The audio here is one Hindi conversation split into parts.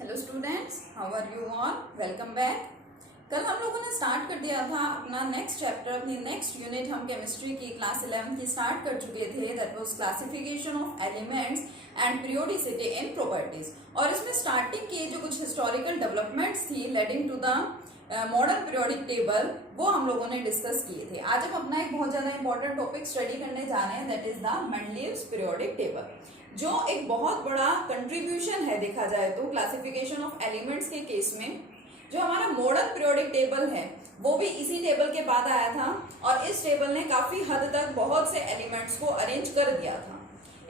Hello students, how are you all? Welcome back. कल हम लोगों ने स्टार्ट कर दिया था अपना नेक्स्ट चैप्टर, अपनी नेक्स्ट यूनिट हम केमिस्ट्री की क्लास 11 की स्टार्ट कर चुके थे। That was classification of elements and periodicity in properties. और इसमें स्टार्टिंग की जो कुछ हिस्टोरिकल डेवलपमेंट्स थी leading to the modern periodic table, वो हम लोगों ने डिस्कस किए थे। आज हम अपना एक बहुत ज्यादा इंपॉर्टेंट टॉपिक स्टडी करने जा रहे हैं, that is the Mendeleev's periodic table, जो एक बहुत बड़ा कंट्रीब्यूशन है देखा जाए तो क्लासिफिकेशन ऑफ एलिमेंट्स के केस में। जो हमारा मॉडर्न पीरियोडिक टेबल है वो भी इसी टेबल के बाद आया था, और इस टेबल ने काफी हद तक बहुत से एलिमेंट्स को अरेंज कर दिया था।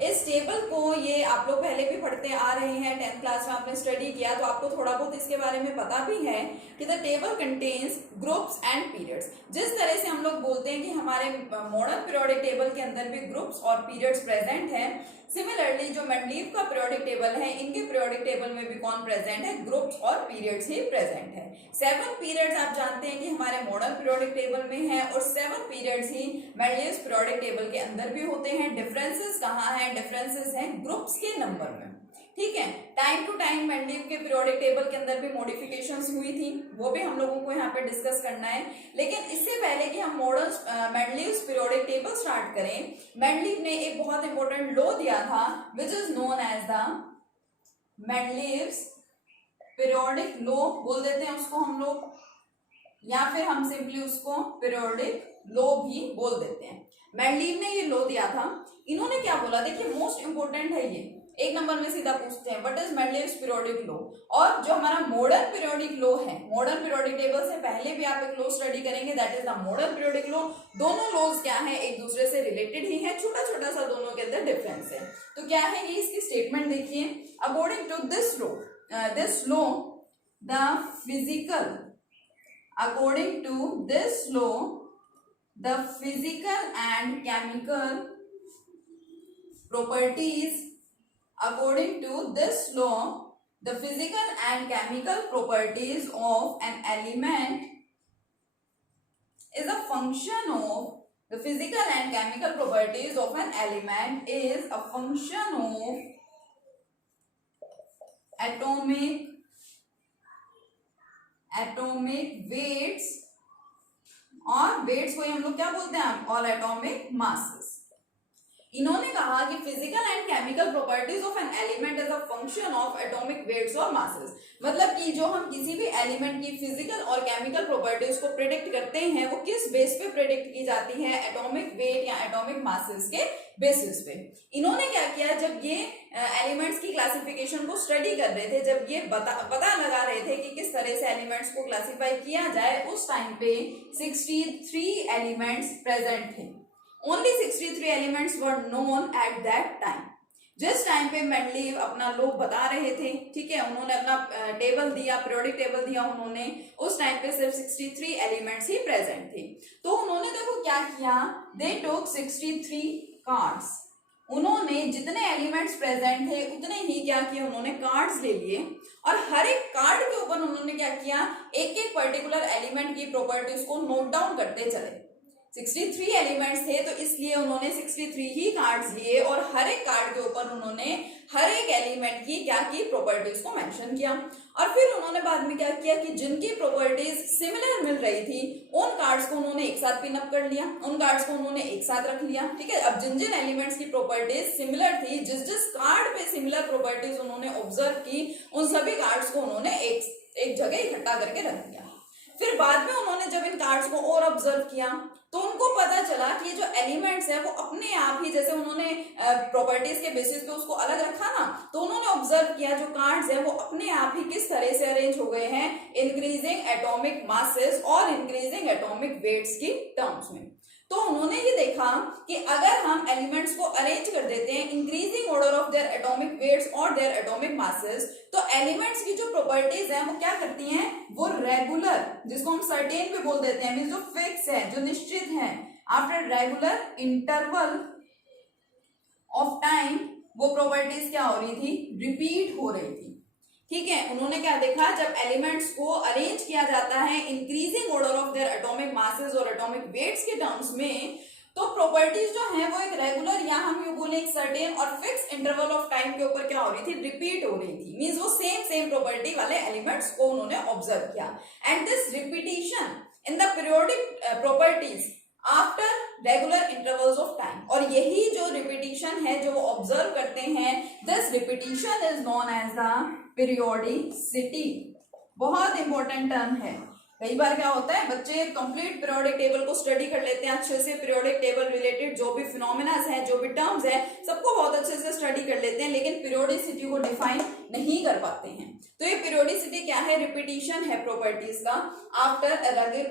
इस टेबल को ये आप लोग पहले भी पढ़ते आ रहे हैं, 10th क्लास में आपने स्टडी किया तो आपको थोड़ा बहुत इसके बारे में पता भी है कि the table contains groups and periods. जिस तरह से हम लोग बोलते हैं कि हमारे मॉडर्न पीरियोडिक टेबल के अंदर भी ग्रुप्स और पीरियड्स प्रेजेंट है, सिमिलरली जो मेंडलीव का पीरियोडिक टेबल है, इनके पीरियोडिक टेबल में भी कौन प्रेजेंट है? ग्रुप्स और पीरियड्स ही प्रेजेंट है। 7 पीरियड्स आप जानते हैं कि हमारे मॉडर्न पीरियोडिक टेबल में है, और 7 पीरियड्स ही मेंडलीव्स पीरियोडिक टेबल के अंदर भी होते हैं। डिफरेंसेस कहाँ है? डिफरेंसेस हैं ग्रुप्स के नंबर में। ठीक है, टाइम टू टाइम मेंडलीव के पीरियोडिक टेबल के अंदर भी मॉडिफिकेशंस हुई थी, वो भी हम लोगों को यहाँ पे डिस्कस करना है। लेकिन इससे पहले कि हम modern Mendeleev's periodic table start करें, मेंडलीव ने एक बहुत इंपॉर्टेंट लॉ दिया था which is known as the Mendeleev's periodic law, बोल देते हैं उसको हम लोग, या फिर हम सिंपली उसको पीरियोडिक लॉ भी बोल देते हैं। मेंडलीव ने ये लॉ दिया था। इन्होंने क्या बोला, देखिए मोस्ट इंपोर्टेंट है ये, एक नंबर में सीधा पूछते हैं what is Mendeleev's periodic law. और जो हमारा मॉडर्न पीरियोडिक लॉ है, मॉडर्न पीरियोडिक टेबल से पहले भी आप एक लॉ स्टडी करेंगे, that is the modern periodic law. दोनों लॉज क्या है? एक दूसरे से रिलेटेड ही है, छोटा छोटा सा दोनों के अंदर डिफरेंस है। तो क्या है ये इसकी स्टेटमेंट देखिए, according to this law the physical, according to this law the physical and chemical properties, according to this law the physical and chemical properties of an element is a function of, the physical and chemical properties of an element is a function of atomic weights, और वेट्स को हम लोग क्या बोलते हैं? और एटॉमिक मासेस। इन्होंने कहा कि physical and chemical properties of an element is a function of atomic weights और मासेस। मतलब कि जो हम किसी भी एलिमेंट की फिजिकल और केमिकल प्रॉपर्टीज को प्रेडिक्ट करते हैं वो किस बेस पे प्रेडिक्ट की जाती है? एटॉमिक वेट या एटॉमिक मासेस के बेसिस पे। इन्होंने क्या किया, जब ये एलिमेंट्स की क्लासिफिकेशन को स्टडी कर रहे थे, जब ये पता लगा रहे थे कि किस तरह से एलिमेंट्स को क्लासिफाई किया जाए, उस टाइम पे 63 एलिमेंट्स प्रेजेंट थे। Only 63 elements were known at that time. जिस टाइम पे मेंडलीव अपना लॉ बता रहे थे, ठीक है, उन्होंने अपना टेबल दिया, पीरियोडिक टेबल दिया उन्होंने, उस टाइम पे सिर्फ 63 एलिमेंट्स ही प्रेजेंट थे। तो उन्होंने देखो क्या किया, दे टुक 63 कार्ड्स। उन्होंने जितने एलिमेंट्स प्रेजेंट थे उतने ही क्या किया, उन्होंने कार्ड्स ले लिए, और हर एक कार्ड के ऊपर उन्होंने क्या किया, एक एक पर्टिकुलर एलिमेंट की प्रॉपर्टीज को नोट डाउन करते चले। 63 एलिमेंट्स थे तो इसलिए उन्होंने 63 ही कार्ड्स लिए, और हर एक कार्ड के ऊपर उन्होंने हर एक एलिमेंट की क्या की, प्रॉपर्टीज को मेंशन किया। और फिर उन्होंने बाद में क्या किया कि जिनकी प्रॉपर्टीज सिमिलर मिल रही थी उन कार्ड्स को उन्होंने एक साथ पिन अप कर लिया, उन कार्ड्स को उन्होंने एक साथ रख लिया। ठीक है, अब जिन जिन एलिमेंट्स की प्रॉपर्टीज सिमिलर थी, जिस जिस कार्ड पे सिमिलर प्रॉपर्टीज उन्होंने ऑब्जर्व की, उन सभी कार्ड्स को उन्होंने एक जगह इकट्ठा करके रख दिया। फिर बाद में उन्होंने जब इन कार्ड्स को और ऑब्जर्व किया तो उनको पता चला कि ये जो एलिमेंट्स है वो अपने आप ही, जैसे उन्होंने प्रॉपर्टीज के बेसिस पे उसको अलग रखा ना, तो उन्होंने ऑब्जर्व किया जो कार्ड्स है वो अपने आप ही किस तरह से अरेंज हो गए हैं, इंक्रीजिंग एटॉमिक मासेस और इंक्रीजिंग एटॉमिक वेट्स की टर्म्स में। तो उन्होंने ये देखा कि अगर हम एलिमेंट्स को अरेंज कर देते हैं increasing order of their atomic weights और देयर एटॉमिक मासेस, तो एलिमेंट्स की जो प्रॉपर्टीज हैं वो क्या करती हैं, वो रेगुलर, जिसको हम सर्टेन भी बोल देते हैं, मींस जो फिक्स है, जो निश्चित है, after regular interval of time वो प्रॉपर्टीज क्या हो रही थी, रिपीट हो रही थी। ठीक है, उन्होंने क्या देखा, जब एलिमेंट्स को अरेंज किया जाता है increasing order of their atomic masses और एटॉमिक वेट्स के टर्म्स में, तो प्रॉपर्टीज जो है वो एक रेगुलर या हम यूं बोले एक सर्टेन और फिक्स इंटरवल ऑफ टाइम के ऊपर क्या हो रही थी, रिपीट हो रही थी। मींस वो सेम प्रॉपर्टी वाले एलिमेंट्स को उन्होंने ऑब्जर्व किया and this repetition in the periodic properties after regular intervals of time, और यही जो रिपीटिशन है जो वो ऑब्जर्व करते हैं, this repetition is known as the periodicity. बहुत इंपॉर्टेंट टर्म है। कई बार क्या होता है, बच्चे कंप्लीट पीरियोडिक टेबल को स्टडी कर लेते हैं अच्छे से, पीरियोडिक टेबल रिलेटेड जो भी फिनोमेनास हैं, जो भी टर्म्स हैं, सबको बहुत अच्छे से स्टडी कर लेते हैं, लेकिन पीरियोडिसिटी को डिफाइन नहीं कर पाते हैं। तो ये पीरियोडिसिटी क्या है, रिपीटिशन है प्रॉपर्टीज का आफ्टर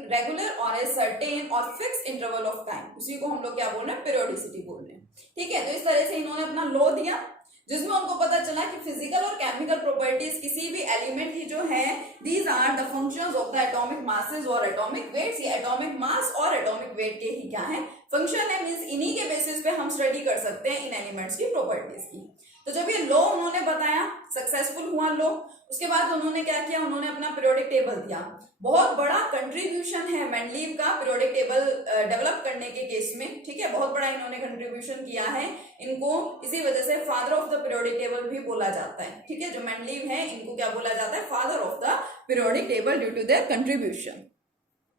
रेगुलर और ए सर्टेन और फिक्स इंटरवल ऑफ टाइम, उसी को हम लोग क्या बोल रहे हैं, पीरियोडिसिटी बोल रहे हैं। ठीक है, तो इस तरह से इन्होंने अपना लॉ दिया जिसमें उनको पता चला कि फिजिकल और केमिकल प्रॉपर्टीज किसी भी एलिमेंट की जो है, these are the functions of the atomic masses और एटॉमिक वेट्स। ये एटॉमिक मास और एटॉमिक वेट के ही क्या है, फंक्शन है। मींस इन्हीं के बेसिस पे हम स्टडी कर सकते हैं इन एलिमेंट्स की प्रॉपर्टीज की। तो जब ये लॉ उन्होंने बताया, सक्सेसफुल हुआ लॉ, उसके बाद उन्होंने क्या किया, उन्होंने अपना पीरियोडिक टेबल दिया। बहुत बड़ा कंट्रीब्यूशन है मेंडलीव का पीरियोडिक टेबल डेवलप करने के केस में। ठीक है, बहुत बड़ा इन्होंने कंट्रीब्यूशन किया है। इनको इसी वजह से father of the periodic table भी बोला जाता है। ठीक है, जो मेंडलीव है इनको क्या बोला जाता है, father of the periodic table due to their contribution.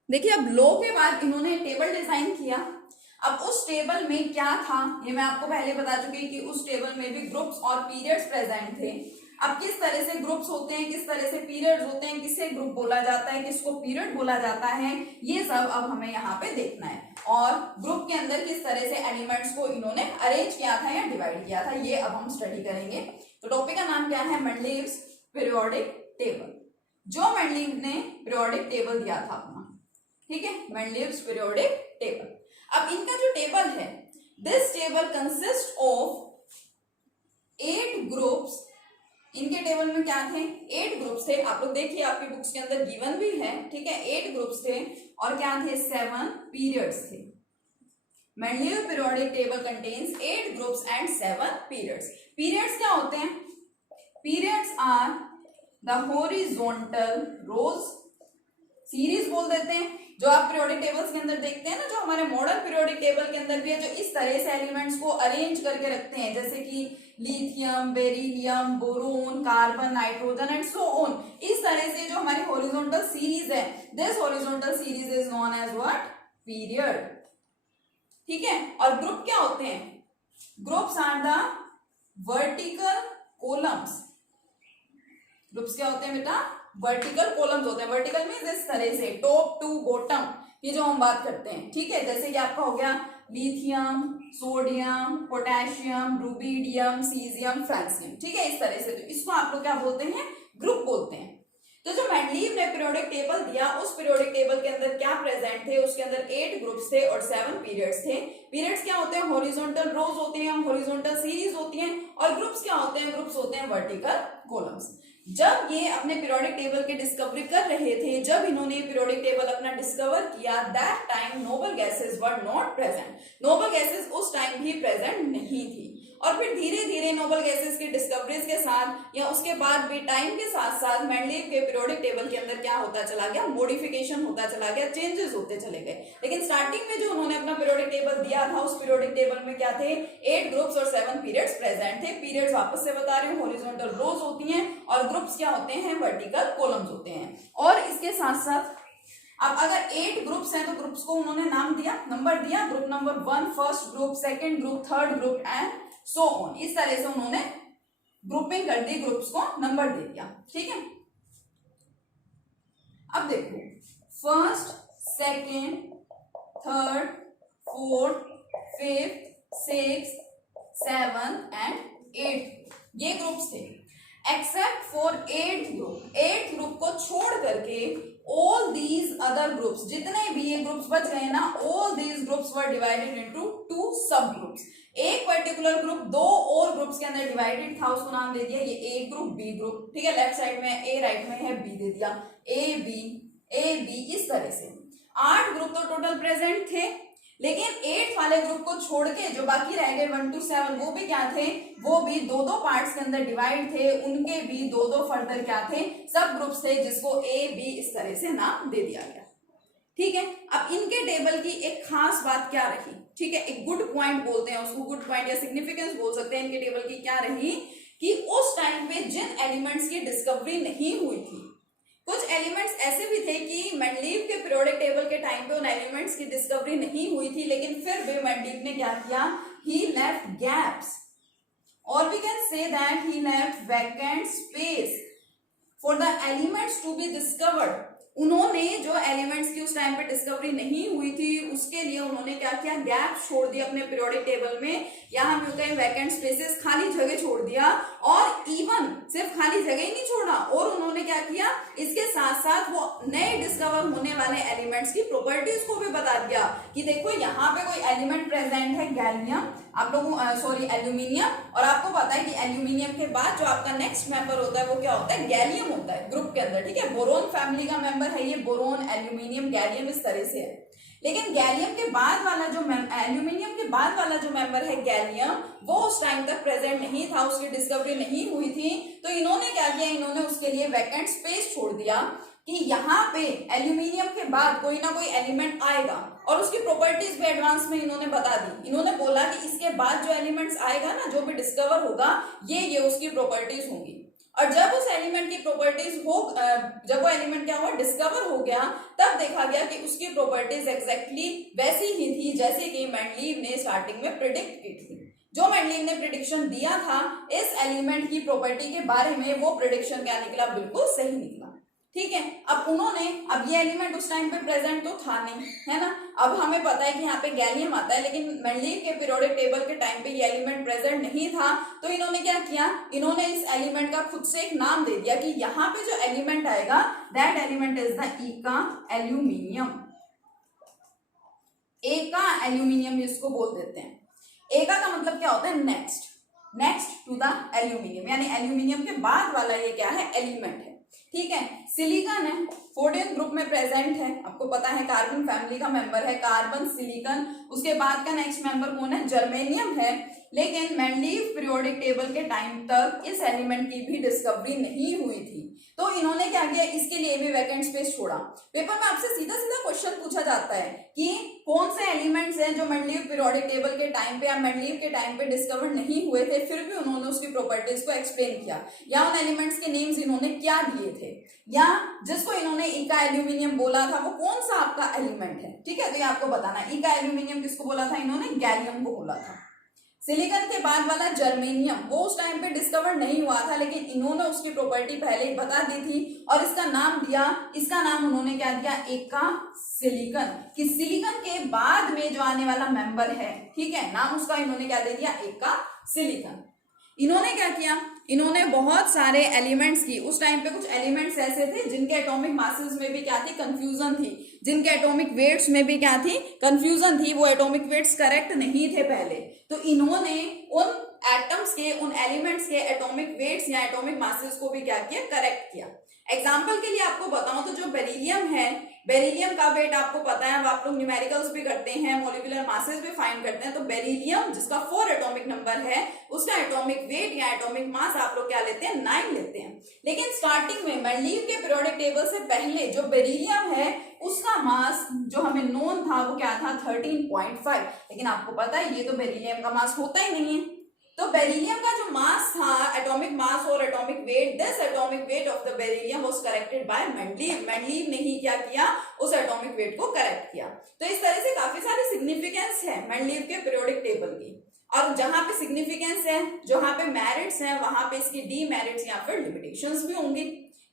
देखिए, अब लॉ के बाद इन्होंने टेबल डिजाइन किया। अब उस टेबल में क्या था, ये मैं आपको पहले बता चुकी कि उस टेबल में भी ग्रुप्स और पीरियड्स प्रेजेंट थे। अब किस तरह से ग्रुप्स होते हैं, किस तरह से पीरियड्स होते हैं, किसे ग्रुप बोला जाता है, किसको पीरियड बोला जाता है, ये सब अब हमें यहाँ पे देखना है। और ग्रुप के अंदर किस तरह से एलिमेंट्स को इन्होंने अरेंज किया था या डिवाइड किया था, ये अब हम स्टडी करेंगे। तो टॉपिक का नाम क्या है, मेंडलीव्स पीरियोडिक टेबल। जो मेंडलीव ने पीरियोडिक टेबल दिया था अपना, ठीक है, मेंडलीव्स पीरियोडिक टेबल। अब इनका जो टेबल है, this table consist of 8 groups. इनके टेबल में क्या थे, 8 ग्रुप्स थे। आप लोग देखिए आपकी बुक्स के अंदर गिवन भी है। ठीक है, 8 ग्रुप्स थे और क्या थे, 7 पीरियड्स थे। Mendeleev periodic table contains 8 groups and 7 periods. Periods क्या होते हैं, periods are the horizontal rows, series बोल देते हैं, जो आप पीरियोडिक टेबल्स के अंदर देखते हैं ना, जो हमारे मॉडर्न पीरियोडिक टेबल के अंदर भी है, जो इस तरह से एलिमेंट्स को अरेंज करके रखते हैं, जैसे कि lithium, beryllium, boron, carbon, nitrogen and so on. इस तरह से जो हमारी हॉरिजॉन्टल सीरीज है, this horizontal series is known as what, period. ठीक है, और ग्रुप क्या होते हैं, groups are the vertical columns. Groups क्या होते हैं बेटा, वर्टिकल कॉलम्स होते हैं। वर्टिकल मींस इस तरह से टॉप टू बॉटम की जो हम बात करते हैं। ठीक है, जैसे कि आपका हो गया lithium, sodium, potassium, rubidium, caesium, francium. ठीक है, इस तरह से, तो इसको आप लोग क्या बोलते हैं, ग्रुप बोलते हैं। तो जो मेंडलीव ने पीरियोडिक टेबल दिया, उस पीरियोडिक टेबल के अंदर क्या प्रेजेंट थे, उसके अंदर 8 ग्रुप्स थे और 7 पीरियड्स थे। पीरियड्स क्या होते हैं, हॉरिजॉन्टल रोज होते हैं, हॉरिजॉन्टल सीरीज होती हैं, और ग्रुप्स क्या होते हैं, ग्रुप्स होते हैं वर्टिकल कॉलम्स। जब ये अपने पीरियोडिक टेबल की डिस्कवरी कर रहे थे, जब इन्होंने पीरियोडिक टेबल अपना डिस्कवर किया, that time noble gases were not present. Noble gases उस टाइम भी प्रेजेंट नहीं थी। और फिर धीरे धीरे नोबल गैसेस की डिस्कवरीज के साथ या उसके बाद भी टाइम के साथ साथ मेंडलीव के पीरियोडिक टेबल के अंदर क्या होता चला गया, मॉडिफिकेशन होता चला गया, चेंजेस होते चले गए। लेकिन स्टार्टिंग में जो उन्होंने अपना पीरियोडिक टेबल दिया था, उस पीरियोडिक टेबल में क्या थे, 8 ग्रुप्स और 7 पीरियड्स प्रेजेंट थे। पीरियड्स वापस से बता रही हूँ, हॉरिजॉन्टल रोज होती हैं, और ग्रुप्स क्या होते हैं, वर्टिकल कॉलम्स होते हैं। और इसके साथ साथ अब अगर 8 ग्रुप्स हैं तो ग्रुप्स को उन्होंने नाम दिया, नंबर दिया, group number 1 first group, second group, third group and so on. इस तरह से उन्होंने ग्रुपिंग कर दी, ग्रुप्स को नंबर दे दिया। ठीक है, अब देखो first, second, third, fourth, fifth, sixth, 7 and 8 ये ग्रुप्स थे। Except for 8th group, 8th group को छोड़ करके ऑल दीज अदर ग्रुप्स, जितने भी ये ग्रुप्स बच गए ना, all these groups were divided into 2 सब ग्रुप्स। एक पर्टिकुलर ग्रुप 2 और ग्रुप्स के अंदर डिवाइडेड था, उसको नाम दे दिया ये ए ग्रुप, बी ग्रुप। ठीक है, लेफ्ट साइड में ए, राइट में है बी, दे दिया ए बी। इस तरह से 8 ग्रुप तो टोटल प्रेजेंट थे, लेकिन 8th वाले ग्रुप को छोड़ के जो बाकी रह गए 1 to 7, वो भी क्या थे, वो भी 2 पार्ट्स के अंदर डिवाइड थे, उनके भी 2 फर्दर क्या थे, सब ग्रुप्स थे, जिसको ए बी इस तरह से नाम दे दिया गया। ठीक है, अब इनके टेबल की एक खास बात क्या रही, ठीक है, एक गुड पॉइंट बोलते हैं उसको, गुड पॉइंट या सिग्निफिकेंस बोल सकते हैं इनके टेबल की क्या रही, कि उस टाइम पे जिन एलिमेंट्स की डिस्कवरी नहीं हुई थी, कुछ एलिमेंट्स ऐसे भी थे कि मेंडलीव के पीरियोडिक टेबल के टाइम पे उन एलिमेंट्स की डिस्कवरी नहीं हुई थी, लेकिन फिर भी मेंडलीव ने क्या किया, ही लेफ्ट गैप्स, और we can say that he left vacant space for the elements to be discovered. उन्होंने जो एलिमेंट्स की उस टाइम पे डिस्कवरी नहीं हुई थी उसके लिए उन्होंने क्या किया, गैप छोड़ दिया अपने पीरियोडिक टेबल में, यहाँ हम कहें वैकेंट स्पेसेस, खाली जगह छोड़ दिया, और इवन सिर्फ खाली जगह ही नहीं छोड़ा, और उन्होंने क्या किया, इसके साथ साथ वो नए डिस्कवर होने वाले एलिमेंट्स की प्रॉपर्टीज को भी बता दिया कि देखो यहाँ पे कोई एलिमेंट प्रेजेंट है गैलियम, आप लोगों सॉरी एल्यूमिनियम, और आपको पता है कि एल्यूमिनियम के बाद जो आपका नेक्स्ट मेंबर होता है वो क्या होता है, गैलियम होता है ग्रुप के अंदर, ठीक है, बोरोन फैमिली का मेंबर है ये, बोरोन, एल्यूमिनियम, गैलियम, इस तरह से है। लेकिन गैलियम के बाद वाला जो एल्यूमिनियम के बाद वाला जो मेंबर है गैलियम, वो उस टाइम तक प्रेजेंट नहीं था, उसकी डिस्कवरी नहीं हुई थी, तो इन्होंने क्या किया, इन्होंने उसके लिए वैकेंट स्पेस छोड़ दिया कि यहाँ पे एल्यूमिनियम के बाद कोई ना कोई एलिमेंट आएगा, और उसकी प्रॉपर्टीज भी एडवांस में इन्होंने बता दी। इन्होंने बोला कि इसके बाद जो एलिमेंट्स आएगा ना, जो भी डिस्कवर होगा, ये उसकी प्रॉपर्टीज होंगी, और जब उस एलिमेंट की प्रॉपर्टीज हो, जब वो एलिमेंट क्या हुआ, डिस्कवर हो गया, तब देखा गया कि उसकी प्रॉपर्टीज एग्जैक्टली वैसी ही थी जैसे कि मेंडलीव ने स्टार्टिंग में प्रिडिक्ट की थी। जो मेंडलीव ने प्रिडिक्शन दिया था इस एलिमेंट की प्रॉपर्टी के बारे में, वो प्रिडिक्शन क्या निकला, बिल्कुल सही निकला, ठीक है। अब उन्होंने, अब ये एलिमेंट उस टाइम पे प्रेजेंट तो था नहीं, है ना, अब हमें पता है कि यहाँ पे गैलियम आता है, लेकिन मेंडलीव के पीरियोडिक टेबल के टाइम पे ये एलिमेंट प्रेजेंट नहीं था, तो इन्होंने क्या किया, इन्होंने इस एलिमेंट का खुद से एक नाम दे दिया कि यहाँ पे जो एलिमेंट आएगा, दैट एलिमेंट इज द एका एल्यूमिनियम, एका एल्यूमिनियम इसको बोल देते हैं। एका का मतलब क्या होता है, next, next to the aluminium, यानी एल्यूमिनियम के बाद वाला ये क्या है, एलिमेंट है, ठीक है। सिलिकॉन है, 14 ग्रुप में प्रेजेंट है, आपको पता है कार्बन फैमिली का मेंबर है, कार्बन, सिलिकॉन, उसके बाद का नेक्स्ट मेंबर कौन है, जर्मेनियम है, लेकिन मेंडलीव पीरियोडिक टेबल के टाइम तक इस एलिमेंट की भी डिस्कवरी नहीं हुई थी, तो इन्होंने क्या किया, इसके लिए भी वैकेंट स्पेस छोड़ा। पेपर में आपसे सीधा सीधा क्वेश्चन पूछा जाता है कि कौन से एलिमेंट्स हैं जो मेंडलीव पीरियोडिक टेबल के टाइम पे या मेंडलीव के टाइम पे डिस्कवर नहीं हुए थे, फिर भी उन्होंने उसकी प्रॉपर्टीज को एक्सप्लेन किया, या उन एलिमेंट्स के नेम्स इन्होंने क्या दिए थे, या जिसको इन्होंने इका एल्यूमिनियम बोला था वो कौन सा आपका एलिमेंट है, ठीक है, तो ये आपको बताना। इका एल्यूमिनियम किसको बोला था, इन्होंने गैलियम को बोला था। सिलिकॉन के बाद वाला जर्मेनियम, वो उस टाइम पे डिस्कवर नहीं हुआ था, लेकिन इन्होंने उसकी प्रॉपर्टी पहले ही बता दी थी और इसका नाम दिया, इसका नाम उन्होंने क्या दिया, एका सिलिकॉन, कि सिलिकॉन के बाद में जो आने वाला मेंबर है, ठीक है, नाम उसका इन्होंने क्या दे दिया, एका सिलिकॉन। इन्होंने क्या किया, इन्होंने बहुत सारे एलिमेंट्स की, उस टाइम पे कुछ एलिमेंट्स ऐसे थे जिनके एटॉमिक मासेस में भी क्या थी, कंफ्यूजन थी, जिनके एटॉमिक वेट्स में भी क्या थी, कंफ्यूजन थी, वो एटॉमिक वेट्स करेक्ट नहीं थे पहले, तो इन्होंने उन एटम्स के, उन एलिमेंट्स के एटॉमिक वेट्स या एटॉमिक मासेस को भी क्या किया, करेक्ट किया। एग्जाम्पल के लिए आपको बताऊं तो जो बेरिलियम है, बेरिलियम का वेट आपको पता है, अब आप लोग न्यूमेरिकल्स भी करते हैं, मॉलिक्यूलर मासेस भी फाइंड करते हैं, तो बेरिलियम जिसका 4 एटॉमिक नंबर है, उसका एटॉमिक वेट या एटॉमिक मास आप लोग क्या लेते हैं, 9 लेते हैं। लेकिन स्टार्टिंग में मेंडलीव के पीरियोडिक टेबल से पहले जो बेरिलियम है उसका मास जो हमें नोन था वो क्या था, 13.5, लेकिन आपको पता है ये तो बेरिलियम का मास होता ही नहीं है, तो बेरिलियम का जो मास था, एटॉमिक मास और atomic wait, this atomic weight of the beryllium was corrected bye Mendeleev. Mendeleev ने ही क्या किया, उस एटॉमिक वेट को करेक्ट किया। तो इस तरह से काफी सारी सिग्निफिकेंस है मेंडलीव के पीरियोडिक टेबल की, और जहां पे सिग्निफिकेंस है, जहां पे मेरिट्स हैं, वहां पे इसकी डीमेरिट्स या फिर लिमिटेशंस भी होंगी,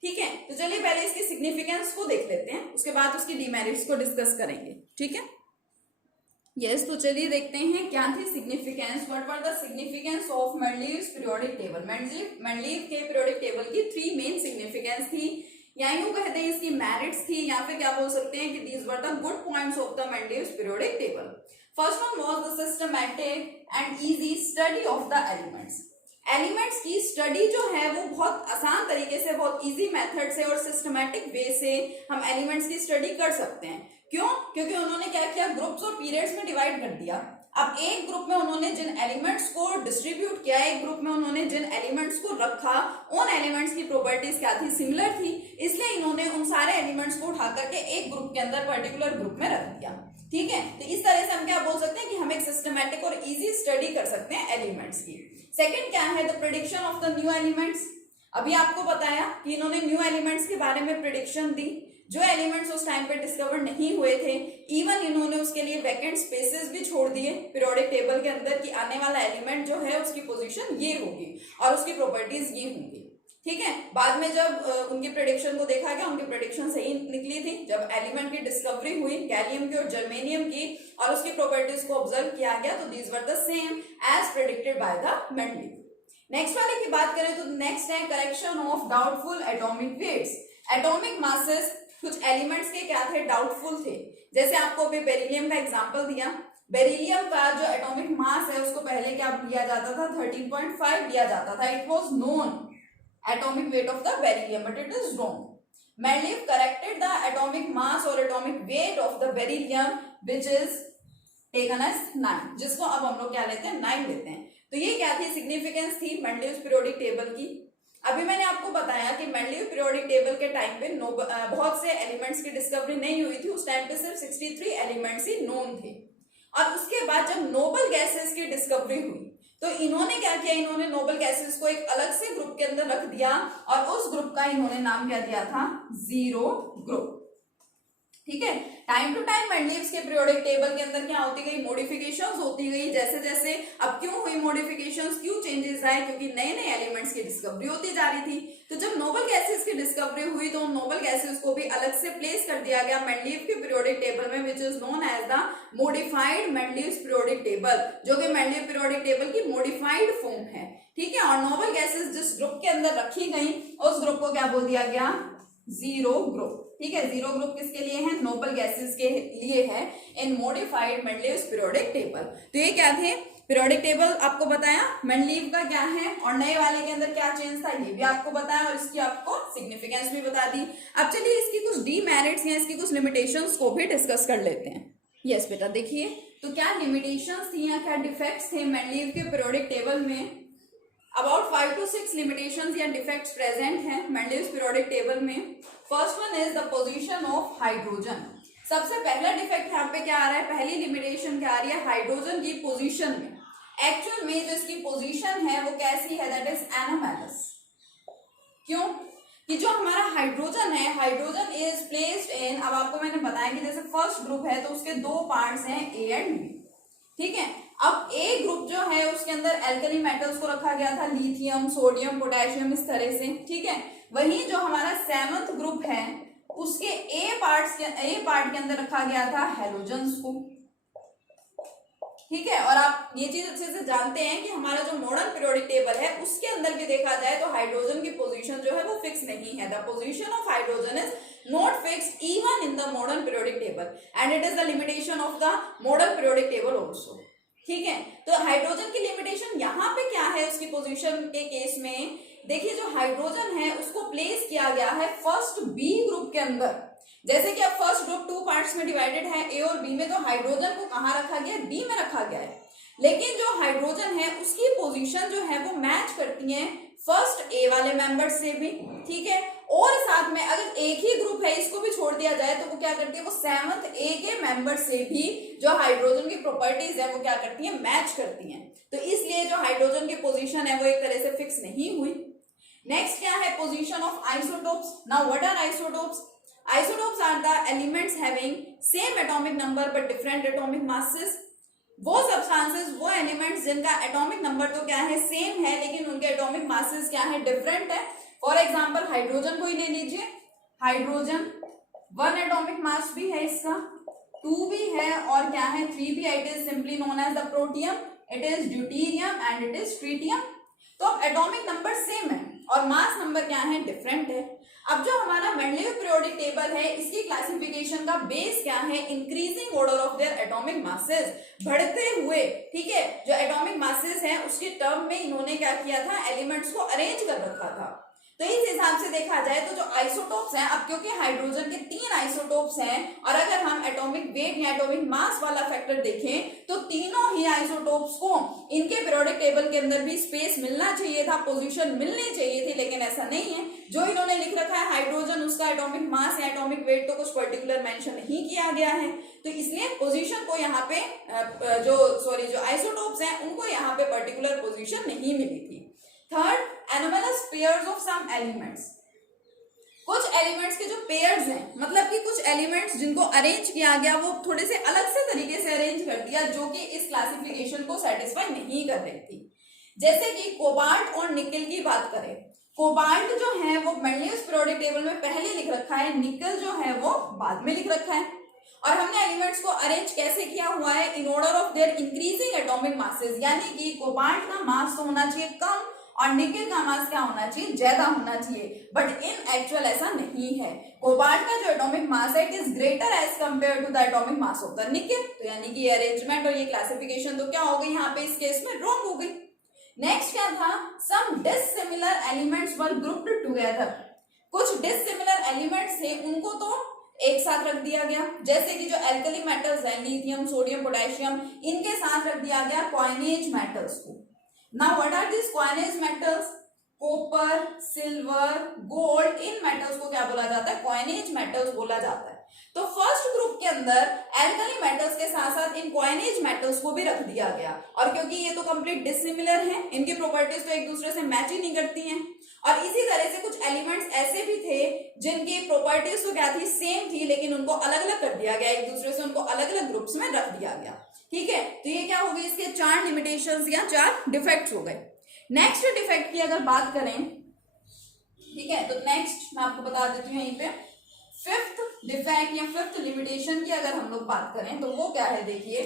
ठीक है। तो चलिए पहले इसकी सिग्निफिकेंस को देख लेते हैं, उसके बाद उसकी डीमेरिट्स को डिस्कस करेंगे, ठीक है। यस, तो चलिए देखते हैं क्या थी significance, what were the significance of Mendeleev's periodic table. Mendeleev के पीरियोडिक टेबल की 3 मेन सिग्निफिकेंस थी, या यूं कहते हैं इसकी मेरिट्स थी, या फिर क्या बोल सकते हैं कि these were the good points of the Mendeleev's periodic table. First one was the systematic and easy study of the elements. Elements की स्टडी जो है वो बहुत आसान तरीके से, बहुत इजी मेथड से और सिस्टमैटिक वे से हम एलिमेंट्स की स्टडी कर सकते हैं। क्यों? क्योंकि उन्होंने क्या किया, ग्रुप्स और पीरियड्स में डिवाइड कर दिया। अब एक ग्रुप में उन्होंने जिन एलिमेंट्स को डिस्ट्रीब्यूट किया, एक ग्रुप में उन्होंने जिन एलिमेंट्स को रखा, उन एलिमेंट्स की प्रॉपर्टीज क्या थी, सिमिलर थी, इसलिए इन्होंने उन सारे एलिमेंट्स को उठा करके एक ग्रुप के अंदर, पर्टिकुलर ग्रुप में रख दिया। ठीक है, तो इस तरह से हम क्या बोल सकते हैं कि हम एक सिस्टमैटिक और इजी स्टडी कर सकते हैं एलिमेंट्स की। सेकंड क्या है, the prediction of the new elements. अभी आपको बताया कि इन्होंने न्यू एलिमेंट्स के बारे में प्रेडिक्शन दी, जो एलिमेंट्स उस टाइम पे डिस्कवर नहीं हुए थे, इवन इन्होंने उसके लिए वैकेंट स्पेसेस भी छोड़ दिए पीरियोडिक टेबल के अंदर कि आने वाला एलिमेंट जो है उसकी पोजीशन ये होगी और उसकी प्रॉपर्टीज ये होंगी। ठीक है, बाद में जब उनकी प्रेडिक्शन को देखा गया, उनकी प्रेडिक्शन सही निकली थी। जब एलिमेंट की डिस्कवरी हुई गैलियम की और जर्मेनियम की और उसकी प्रॉपर्टीज को ऑब्जर्व किया गया, तो these were the same as predicted by the Mendeleev. Next वाले की बात करें तो नेक्स्ट है correction of doubtful atomic weights. Atomic masses कुछ एलिमेंट्स के क्या थे, डाउटफुल थे। जैसे आपको अभी बेरिलियम का एग्जांपल दिया, बेरिलियम का जो एटॉमिक मास है उसको पहले क्या लिया जाता था, 13.5 लिया जाता था। It was known atomic weight of the beryllium, but it is wrong. Mendeleev corrected the atomic mass or atomic weight of the beryllium, which is taken as 9, जिसको अब हम लोग क्या लेते हैं, 9 लेते हैं। तो ये क्या थी, सिग्निफिकेंस थी मेंडलीव पीरियोडिक टेबल की। अभी मैंने आपको बताया कि मेंडलीव पीरियोडिक टेबल के टाइम पे बहुत से एलिमेंट्स की डिस्कवरी नहीं हुई थी। उस टाइम पे सिर्फ 63 एलिमेंट्स ही नोन थे। और उसके बाद जब नोबल गैसेस की डिस्कवरी हुई तो इन्होंने क्या किया, इन्होंने नोबल गैसेस को एक अलग से ग्रुप के अंदर रख दिया और उस ग्रुप का इन्होंने नाम क्या दिया था, जीरो ग्रुप। ठीक है, टाइम टू टाइम मेंडलीव्स के पीरियोडिक टेबल के अंदर क्या होती गई, मॉडिफिकेशंस होती गई। जैसे जैसे अब क्यों हुई मॉडिफिकेशंस, क्यों चेंजेस आए, क्योंकि नए नए एलिमेंट्स की डिस्कवरी होती जा रही थी। तो जब नोबल गैसेस की डिस्कवरी हुई तो नोबल गैसेस को भी अलग से प्लेस कर दिया गया मेंडलीव के पीरियोडिक टेबल में, which is known as the modified Mendeleev's periodic table, जो कि मेंडलीव पीरियोडिक टेबल की मॉडिफाइड फॉर्म है। ठीक है, और नोबल गैसेस जिस ग्रुप के अंदर रखी गई उस ग्रुप को क्या बोल दिया गया, जीरो ग्रुप। ठीक है, जीरो ग्रुप किसके लिए है, नोबल गैसेस के लिए है इन मॉडिफाइड मेंडलीव्स पीरियोडिक टेबल। तो ये क्या थे, पीरियोडिक टेबल आपको बताया, मेंडलीव का क्या है और नए वाले के अंदर क्या चेंज था ये भी आपको बताया और इसकी आपको सिग्निफिकेंस भी बता दी। अब चलिए इसकी कुछ डीमेरिट्स या इसकी कुछ लिमिटेशंस को भी डिस्कस कर लेते हैं। यस बेटा, देखिए तो क्या लिमिटेशंस थी या क्या डिफेक्ट्स थे मेंडलीव के पीरियोडिक टेबल में। अबाउट 5 to 6 limitations या डिफेक्ट्स प्रेजेंट हैं मेंडलीव्स पीरियोडिक टेबल में। First one is the position of hydrogen. सबसे पहला डिफेक्ट यहाँ पे क्या आ रहा है, पहली लिमिटेशन क्या आ रही है, हाइड्रोजन की पोजीशन में। एक्चुअल में जो इसकी पोजीशन है वो कैसी है, दैट इज एनोमैलस। क्यों कि जो हमारा हाइड्रोजन है, हाइड्रोजन इज प्लेस्ड इन, अब आपको मैंने बताया कि जैसे फर्स्ट ग्रुप है तो उसके दो पार्ट्स हैं, ए एंड बी। ठीक है, अब ए ग्रुप जो है उसके अंदर एल्कली मेटल्स को रखा गया था, लिथियम, सोडियम, पोटेशियम, इस तरह से। ठीक है, वहीं जो हमारा सेवंथ ग्रुप है उसके ए पार्ट के अंदर रखा गया था हैलोजन्स को। ठीक है, और आप ये चीज अच्छे से जानते हैं कि हमारा जो मॉडर्न पीरियोडिक टेबल है उसके अंदर भी देखा जाए तो हाइड्रोजन की पोजीशन जो है वो फिक्स नहीं है। The position of hydrogen is not fixed even in the modern periodic table and it is the limitation of the modern periodic table also. ठीक है, तो हाइड्रोजन की लिमिटेशन यहाँ पे क्या है उसकी पोजीशन के केस में, देखिए जो हाइड्रोजन है उसको प्लेस किया गया है फर्स्ट बी ग्रुप के अंदर। जैसे कि अब फर्स्ट ग्रुप 2 पार्ट्स में डिवाइडेड है, ए और बी में, तो हाइड्रोजन को कहाँ रखा गया है, बी में रखा गया है। लेकिन जो हाइड्रोजन है उसकी पोजीशन जो है वो मैच करती है फर्स्ट ए वाले मेंबर से भी। ठीक है, और साथ में अगर एक ही ग्रुप है इसको भी छोड़ दिया जाए तो वो क्या करती है, वो सेवंथ ए के मेंबर से भी जो हाइड्रोजन की प्रॉपर्टीज है वो क्या करती है, मैच करती हैं। तो इसलिए जो हाइड्रोजन की पोजीशन है वो एक तरह से फिक्स नहीं हुई। नेक्स्ट क्या है, position of isotopes. Now what are isotopes? Isotopes are the elements having same atomic number but different atomic masses. वो सब्सटेंसेस, वो एलिमेंट्स जिनका एटॉमिक नंबर तो क्या है, सेम है, लेकिन उनके एटॉमिक मासेस क्या है, डिफरेंट है। फॉर एग्जांपल हाइड्रोजन को ही ले लीजिए, हाइड्रोजन 1 एटॉमिक मास भी है, इसका 2 भी है और क्या है 3 भी। It is simply known as the protium, it is deuterium and it is tritium. तो अब एटॉमिक नंबर सेम है और मास नंबर क्या है, डिफरेंट है। अब जो हमारा मेंडलीव पीरियोडिक टेबल है इसकी क्लासिफिकेशन का बेस क्या है, increasing order of their atomic masses, बढ़ते हुए। ठीक है, जो एटॉमिक मासेस हैं उसके टर्म में इन्होंने क्या किया था, एलिमेंट्स को अरेंज कर रखा था। तो इस हिसाब से देखा जाए तो जो आइसोटोप्स हैं, अब क्योंकि हाइड्रोजन के 3 आइसोटोप्स हैं और अगर हम एटॉमिक वेट या एटॉमिक मास वाला फैक्टर देखें तो तीनों ही आइसोटोप्स को इनके पीरियोडिक टेबल के अंदर भी स्पेस मिलना चाहिए था, पोजीशन मिलनी चाहिए थी, लेकिन ऐसा नहीं है। जो इन्होंने लिख रखा है हाइड्रोजन, उसका एटॉमिक मास या एटॉमिक वेट तो कुछ पर्टिकुलर मेंशन नहीं किया गया है, तो इसलिए पोजीशन को यहाँ पे जो आइसोटोप्स हैं उनको यहाँ पे पर्टिकुलर पोजीशन नहीं मिली थी। Third, anomalous pairs of some elements. कुछ एलिमेंट्स के जो पेयर्स हैं, मतलब कि कुछ एलिमेंट्स जिनको अरेंज किया गया वो थोड़े से अलग से तरीके से अरेंज कर दिया, जो कि इस क्लासिफिकेशन को सेटिस्फाई नहीं कर रही थी। जैसे कि कोबाल्ट और निकल की बात करें, कोबाल्ट जो है वो मेंडलियस पीरियोडिक टेबल में पहले लिख रखा है, निकल जो है वो बाद में लिख रखा है। और हमने एलिमेंट्स को अरेंज कैसे किया हुआ है, in order of their increasing atomic masses, यानी कि कोबाल्ट का मास तो होना चाहिए कम और निकल का मास क्या होना चाहिए, ज्यादा होना चाहिए, बट इन एक्चुअल ऐसा नहीं है। कोबाल्ट का जो एटॉमिक मास है it is greater as compare to the atomic mass of the nickel, तो यानी कि अरेंजमेंट और ये क्लासिफिकेशन तो क्या हो गई यहाँ पे इस केस में रॉन्ग हो गई। नेक्स्ट क्या था, some dissimilar elements were grouped together. कुछ डिसिमिलर एलिमेंट्स थे उनको तो एक साथ रख दिया गया, जैसे कि जो एल्कली मेटल्स हैं लिथियम, सोडियम, पोटेशियम, इनके साथ रख दिया गया कॉइनेज मेटल्स को। Now what are these coinage metals? Copper, silver, gold, in metals को क्या बोला जाता है, कॉइनेज मेटल्स बोला जाता है। तो फर्स्ट ग्रुप के अंदर एल्कली मेटल्स के साथ साथ इन कॉइनेज मेटल्स को भी रख दिया गया, और क्योंकि ये तो कंप्लीट डिसिमिलर हैं, इनकी प्रॉपर्टीज तो एक दूसरे से मैच ही नहीं करती हैं। और इसी तरह से कुछ एलिमेंट्स ऐसे भी थे जिनकी प्रॉपर्टीज तो क्या थी, सेम थी, लेकिन उनको अलग अलग कर दिया गया, एक दूसरे से उनको अलग अलग ग्रुप्स में रख दिया गया। ठीक है, तो ये क्या हो गई, इसके 4 लिमिटेशंस या 4 डिफेक्ट्स हो गए। नेक्स्ट डिफेक्ट की अगर बात करें, ठीक है, तो नेक्स्ट मैं आपको बता देती हूँ यहीं पे, फिफ्थ डिफेक्ट या फिफ्थ लिमिटेशन की अगर हम लोग बात करें तो वो क्या है, देखिए,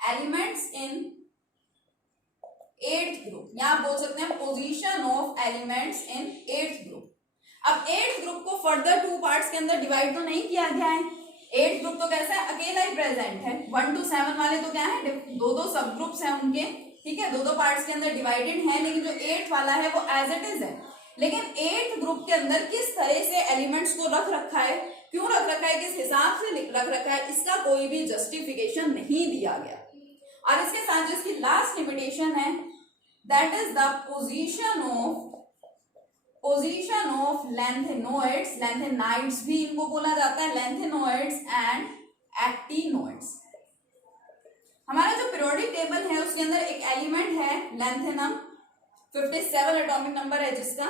एलिमेंट्स इन 8th ग्रुप, या आप बोल सकते हैं position of elements in 8th group. अब 8th ग्रुप को फर्दर 2 पार्ट्स के अंदर डिवाइड तो नहीं किया गया है, 8th ग्रुप तो कैसा है, अकेला ही प्रेजेंट है। 1 to 7 वाले तो क्या है, दो सब ग्रुप्स हैं उनके, ठीक है, दो पार्ट्स के अंदर डिवाइडेड है, लेकिन जो 8th वाला है वो एज इट इज है। लेकिन 8th ग्रुप के अंदर किस तरह से एलिमेंट्स को रख रखा है, क्यों रख रखा है, किस हिसाब से रख रखा है, इसका कोई भी जस्टिफिकेशन नहीं दिया गया। और इसके साथ जो इसकी लास्ट लिमिटेशन है, that is the position of lanthanoids, lanthanides भी इनको बोला जाता है, लैंथेनोइड्स एंड एक्टिनोइड्स। हमारा जो पीरियोडिक टेबल है उसके अंदर एक एलिमेंट है लैंथेनम, 57 एटॉमिक नंबर है जिसका।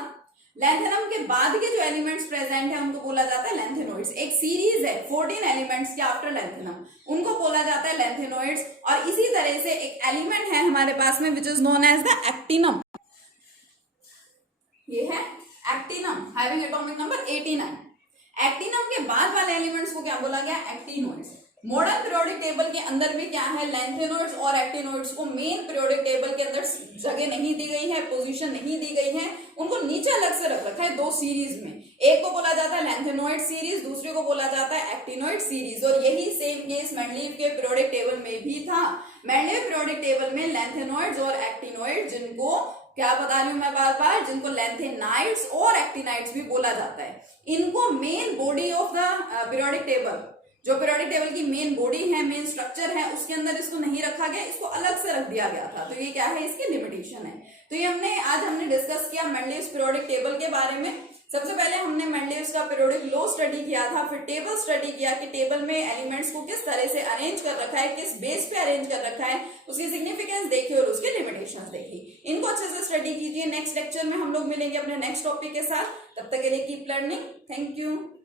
लैंथेनम के बाद के जो एलिमेंट्स प्रेजेंट है उनको बोला जाता है लैंथेनोइड्स। एक सीरीज है 14 एलिमेंट्स के आफ्टर लैंथेनम, उनको बोला जाता है लैंथेनोइड्स। और इसी तरह से एक एलिमेंट है हमारे पास में which is known as the actinium, ये है actinium having atomic number 89। Actinium के बाद वाले एलिमेंट्स को क्या बोला गया, एक्टिनोइड्स। मॉडर्न पीरियोडिक टेबल के अंदर भी क्या है, लैंथेनोइड्स और एक्टिनोइड्स को मेन पीरियोडिक टेबल के अंदर जगह नहीं दी गई है, पोजीशन नहीं दी गई है, उनको नीचे अलग से रख रखा है 2 सीरीज में। एक को बोला जाता है लैंथेनोइड सीरीज, दूसरे को बोला जाता है एक्टिनोइड सीरीज। और यही सेम केस मेंडलीव के पीरियोडिक टेबल में भी था। मेंडलीव पीरियोडिक टेबल में लैंथेनोइड्स और एक्टिनोइड, जिनको क्या बता रही हूं मैं बार बार, जिनको लैंथेनाइड्स और एक्टिनाइड्स भी बोला जाता है, इनको main body of the periodic table, जो पीरियोडिक टेबल की मेन बॉडी है, मेन स्ट्रक्चर है, उसके अंदर इसको नहीं रखा गया, इसको अलग से रख दिया गया था। तो ये क्या है, इसकी लिमिटेशन है। तो ये आज हमने डिस्कस किया मेंडलीव्स पीरियोडिक टेबल के बारे में। सबसे पहले हमने मेंडलीव्स का पीरियोडिक लॉ स्टडी किया था, फिर टेबल स्टडी किया कि टेबल में एलिमेंट्स को किस तरह से अरेंज कर रखा है, किस बेस पे अरेंज कर रखा है, उसकी सिग्निफिकेंस देखी और उसके लिमिटेशंस देखी। इनको अच्छे से स्टडी कीजिए। नेक्स्ट लेक्चर में हम लोग मिलेंगे अपने नेक्स्ट टॉपिक के साथ। तब तक के लिए कीप लर्निंग। Thank you.